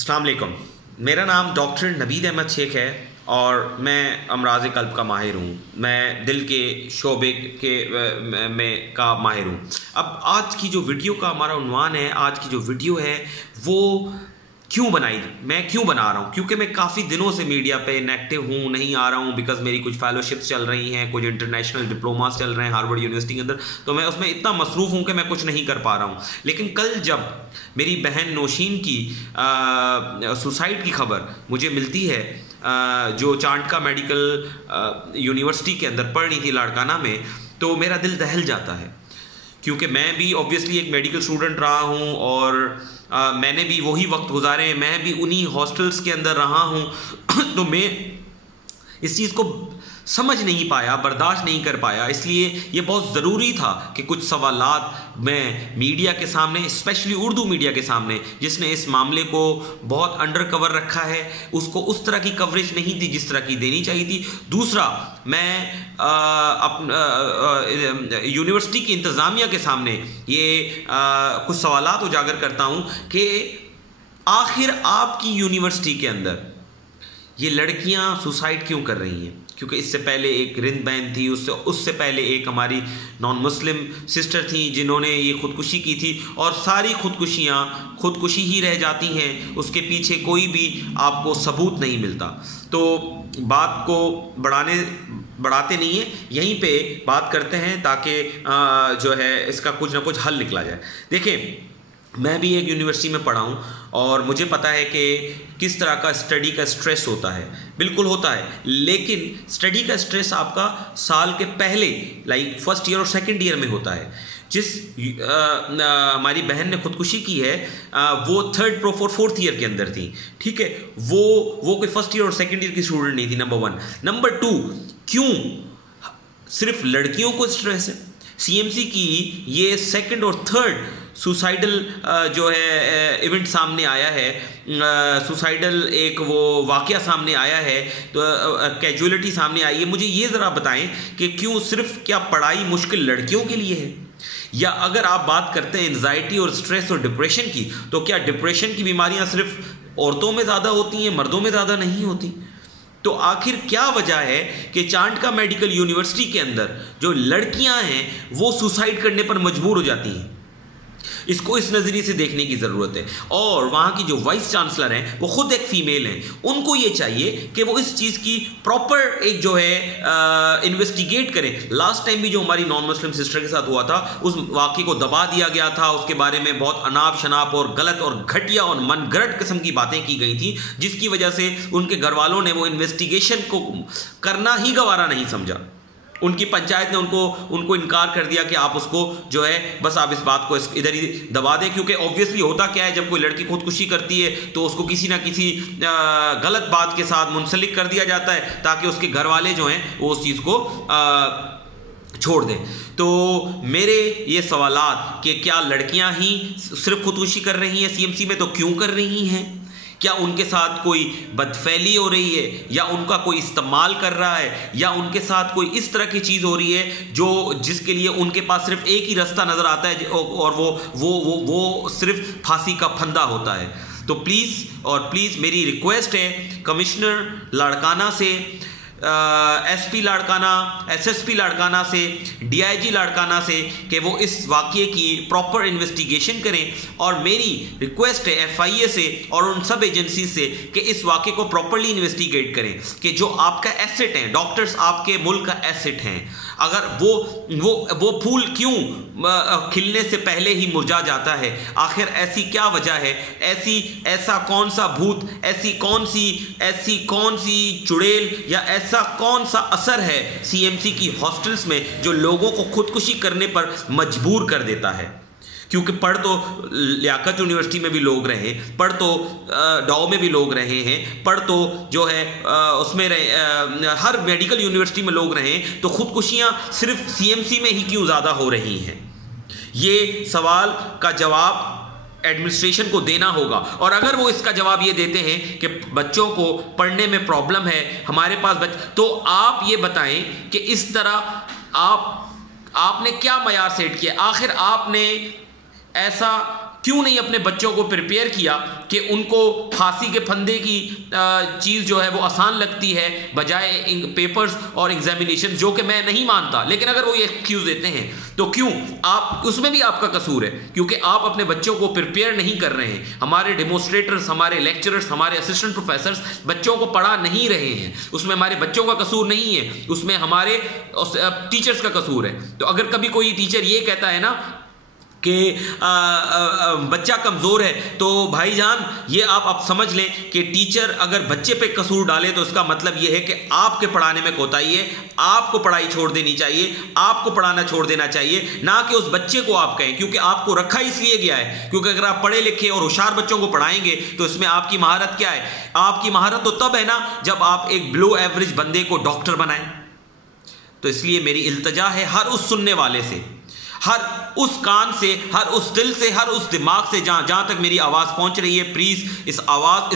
अस्सलाम वालेकुम। मेरा नाम डॉक्टर नवीद अहमद शेख है और मैं अमराज़ क़ल्ब का माहिर हूँ। मैं दिल के शोबे के में का माहिर हूँ। अब आज की जो वीडियो का हमारा उन्वान है, आज की जो वीडियो है वो क्यों बनाई, मैं क्यों बना रहा हूँ, क्योंकि मैं काफ़ी दिनों से मीडिया पे इनएक्टिव हूँ, नहीं आ रहा हूँ बिकॉज मेरी कुछ फेलोशिप्स चल रही हैं, कुछ इंटरनेशनल डिप्लोमास चल रहे हैं हार्वर्ड यूनिवर्सिटी के अंदर, तो मैं उसमें इतना मसरूफ़ हूँ कि मैं कुछ नहीं कर पा रहा हूँ। लेकिन कल जब मेरी बहन नौशीन की सुसाइड की खबर मुझे मिलती है, जो चांटका मेडिकल यूनिवर्सिटी के अंदर पढ़ रही थी लाड़काना में, तो मेरा दिल दहल जाता है। क्योंकि मैं भी ऑब्वियसली एक मेडिकल स्टूडेंट रहा हूँ और मैंने भी वही वक्त गुजारे हैं, मैं भी उन्हीं हॉस्टल्स के अंदर रहा हूँ तो मैं इस चीज़ को समझ नहीं पाया, बर्दाश्त नहीं कर पाया। इसलिए ये बहुत ज़रूरी था कि कुछ सवालात मैं मीडिया के सामने, स्पेशली उर्दू मीडिया के सामने, जिसने इस मामले को बहुत अंडर कवर रखा है, उसको उस तरह की कवरेज नहीं थी जिस तरह की देनी चाहिए थी। दूसरा, मैं यूनिवर्सिटी की इंतज़ामिया के सामने ये कुछ सवालात उजागर करता हूँ कि आखिर आपकी यूनिवर्सिटी के अंदर ये लड़कियां सुसाइड क्यों कर रही हैं। क्योंकि इससे पहले एक रिंद बहन थी, उससे पहले एक हमारी नॉन मुस्लिम सिस्टर थी जिन्होंने ये खुदकुशी की थी, और सारी खुदकुशियाँ खुदकुशी ही रह जाती हैं, उसके पीछे कोई भी आपको सबूत नहीं मिलता। तो बात को बढ़ाते नहीं है, यहीं पे बात करते हैं ताकि जो है इसका कुछ ना कुछ हल निकला जाए। देखिए, मैं भी एक यूनिवर्सिटी में पढ़ा हूँ और मुझे पता है कि किस तरह का स्टडी का स्ट्रेस होता है। बिल्कुल होता है, लेकिन स्टडी का स्ट्रेस आपका साल के पहले लाइक फर्स्ट ईयर और सेकंड ईयर में होता है। जिस हमारी बहन ने खुदकुशी की है वो थर्ड प्रो फोर्थ ईयर के अंदर थी, ठीक है। वो कोई फर्स्ट ईयर और सेकंड ईयर की स्टूडेंट नहीं थी, नंबर वन। नंबर टू, क्यों सिर्फ लड़कियों को स्ट्रेस है? सीएमसी की ये सेकंड और थर्ड सुसाइडल जो है इवेंट सामने आया है, सुसाइडल एक वो वाक़या सामने आया है, तो कैजुअलिटी सामने आई है। मुझे ये ज़रा बताएं कि क्यों सिर्फ क्या पढ़ाई मुश्किल लड़कियों के लिए है, या अगर आप बात करते हैं एंजाइटी और स्ट्रेस और डिप्रेशन की, तो क्या डिप्रेशन की बीमारियां सिर्फ औरतों में ज़्यादा होती हैं, मर्दों में ज़्यादा नहीं होती? तो आखिर क्या वजह है कि चांटका मेडिकल यूनिवर्सिटी के अंदर जो लड़कियां हैं वो सुसाइड करने पर मजबूर हो जाती हैं? इसको इस नज़रिए से देखने की ज़रूरत है। और वहाँ की जो वाइस चांसलर हैं वो खुद एक फ़ीमेल हैं, उनको ये चाहिए कि वो इस चीज़ की प्रॉपर एक जो है इन्वेस्टिगेट करें। लास्ट टाइम भी जो हमारी नॉन मुस्लिम सिस्टर के साथ हुआ था, उस वाक़े को दबा दिया गया था, उसके बारे में बहुत अनाप शनाप और गलत और घटिया और मनगढ़ंत किस्म की बातें की गई थी, जिसकी वजह से उनके घर वालों ने वो इन्वेस्टिगेशन को करना ही गवारा नहीं समझा। उनकी पंचायत ने उनको इनकार कर दिया कि आप उसको जो है बस आप इस बात को इधर ही दबा दें। क्योंकि ऑब्वियसली होता क्या है, जब कोई लड़की खुदकुशी करती है तो उसको किसी ना किसी गलत बात के साथ मुंसलिक कर दिया जाता है ताकि उसके घर वाले जो हैं वो उस चीज़ को छोड़ दें। तो मेरे ये सवालात कि क्या लड़कियां ही सिर्फ खुदकुशी कर रही हैं सीएमसी में, तो क्यों कर रही हैं? क्या उनके साथ कोई बदफैली हो रही है, या उनका कोई इस्तेमाल कर रहा है, या उनके साथ कोई इस तरह की चीज़ हो रही है जिसके लिए उनके पास सिर्फ एक ही रास्ता नज़र आता है और वो सिर्फ फांसी का फंदा होता है? तो प्लीज़ मेरी रिक्वेस्ट है कमिश्नर लाड़काना से, एसपी लाड़काना, एसएसपी लाड़काना से, डीआईजी लाड़काना से कि वो इस वाक़ये की प्रॉपर इन्वेस्टिगेशन करें। और मेरी रिक्वेस्ट है एफआईए से और उन सब एजेंसी से कि इस वाक़ये को प्रॉपरली इन्वेस्टिगेट करें कि जो आपका एसेट है, डॉक्टर्स आपके मुल्क का एसेट हैं, अगर वो फूल क्यों खिलने से पहले ही मुरझा जाता है? आखिर ऐसी क्या वजह है? ऐसा कौन सा भूत, ऐसी कौन सी चुड़ैल या ऐसा कौन सा असर है सीएमसी की हॉस्टल्स में जो लोगों को खुदकुशी करने पर मजबूर कर देता है? क्योंकि पढ़ तो लियाकत यूनिवर्सिटी में भी लोग रहे, पढ़ तो डाउ में भी लोग रहे हैं, पढ़ तो जो है उसमें हर मेडिकल यूनिवर्सिटी में लोग रहे, तो खुदकुशियाँ सिर्फ सीएमसी में ही क्यों ज़्यादा हो रही हैं? ये सवाल का जवाब एडमिनिस्ट्रेशन को देना होगा। और अगर वो इसका जवाब ये देते हैं कि बच्चों को पढ़ने में प्रॉब्लम है, हमारे पास तो आप ये बताएं कि इस तरह आपने क्या मयार सेट किया? आखिर आपने ऐसा क्यों नहीं अपने बच्चों को प्रिपेयर किया कि उनको फांसी के फंदे की चीज़ जो है वो आसान लगती है बजाय पेपर्स और एग्जामिनेशन, जो कि मैं नहीं मानता, लेकिन अगर वो ये एक्सक्यूज़ देते हैं तो क्यों आप, उसमें भी आपका कसूर है क्योंकि आप अपने बच्चों को प्रिपेयर नहीं कर रहे हैं। हमारे डेमोस्ट्रेटर्स, हमारे लेक्चरर्स, हमारे असिस्टेंट प्रोफेसर्स बच्चों को पढ़ा नहीं रहे हैं, उसमें हमारे बच्चों का कसूर नहीं है, उसमें हमारे टीचर्स का कसूर है। तो अगर कभी कोई टीचर ये कहता है ना कि बच्चा कमज़ोर है, तो भाईजान ये आप समझ लें कि टीचर अगर बच्चे पे कसूर डाले तो उसका मतलब ये है कि आपके पढ़ाने में कोताही है, आपको पढ़ाई छोड़ देनी चाहिए, आपको पढ़ाना छोड़ देना चाहिए, ना कि उस बच्चे को आप कहें, क्योंकि आपको रखा इसलिए गया है क्योंकि अगर आप पढ़े लिखे और होशियार बच्चों को पढ़ाएंगे तो इसमें आपकी महारत क्या है? आपकी महारत तो तब है ना जब आप एक बिलो एवरेज बंदे को डॉक्टर बनाएं। तो इसलिए मेरी इल्तजा है हर उस सुनने वाले से, हर उस कान से, हर उस दिल से, हर उस दिमाग से जहाँ तक मेरी आवाज़ पहुँच रही है, प्लीज़ इस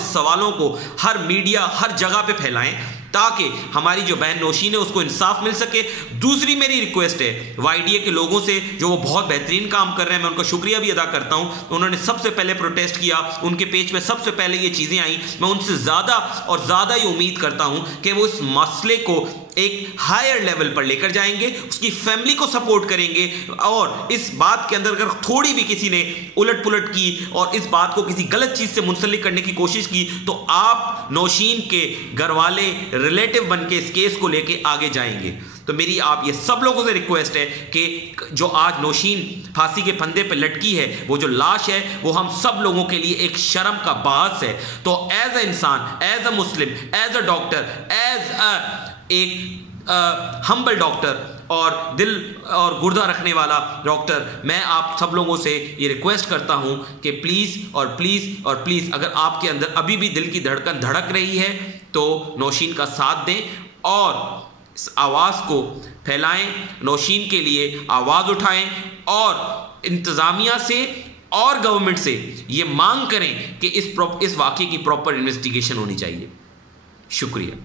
सवालों को हर मीडिया, हर जगह पे फैलाएं ताकि हमारी जो बहन नौशीन है उसको इंसाफ मिल सके। दूसरी मेरी रिक्वेस्ट है वाईडीए के लोगों से, जो वो बहुत बेहतरीन काम कर रहे हैं, मैं उनका शुक्रिया भी अदा करता हूँ। उन्होंने सबसे पहले प्रोटेस्ट किया, उनके पेज पे सबसे पहले ये चीज़ें आई। मैं उनसे ज़्यादा और ज़्यादा ये उम्मीद करता हूँ कि वो इस मसले को एक हायर लेवल पर लेकर जाएंगे, उसकी फैमिली को सपोर्ट करेंगे, और इस बात के अंदर अगर थोड़ी भी किसी ने उलट पुलट की और इस बात को किसी गलत चीज़ से मुंसलिक करने की कोशिश की तो आप नौशीन के घर वाले रिलेटिव बन के इस केस को लेके आगे जाएंगे। तो मेरी आप ये सब लोगों से रिक्वेस्ट है कि जो आज नौशीन फांसी के फंदे पर लटकी है, वो जो लाश है वो हम सब लोगों के लिए एक शर्म का बास है। तो एज अ इंसान, एज अ मुस्लिम, एज अ डॉक्टर, एज एक हम्बल डॉक्टर और दिल और गुर्दा रखने वाला डॉक्टर, मैं आप सब लोगों से ये रिक्वेस्ट करता हूं कि प्लीज़ और प्लीज़ और प्लीज़, अगर आपके अंदर अभी भी दिल की धड़कन धड़क रही है तो नौशीन का साथ दें और इस आवाज़ को फैलाएं, नौशीन के लिए आवाज़ उठाएं और इंतज़ामिया से और गवर्नमेंट से ये मांग करें कि इस वाक़े की प्रॉपर इन्वेस्टिगेशन होनी चाहिए। शुक्रिया।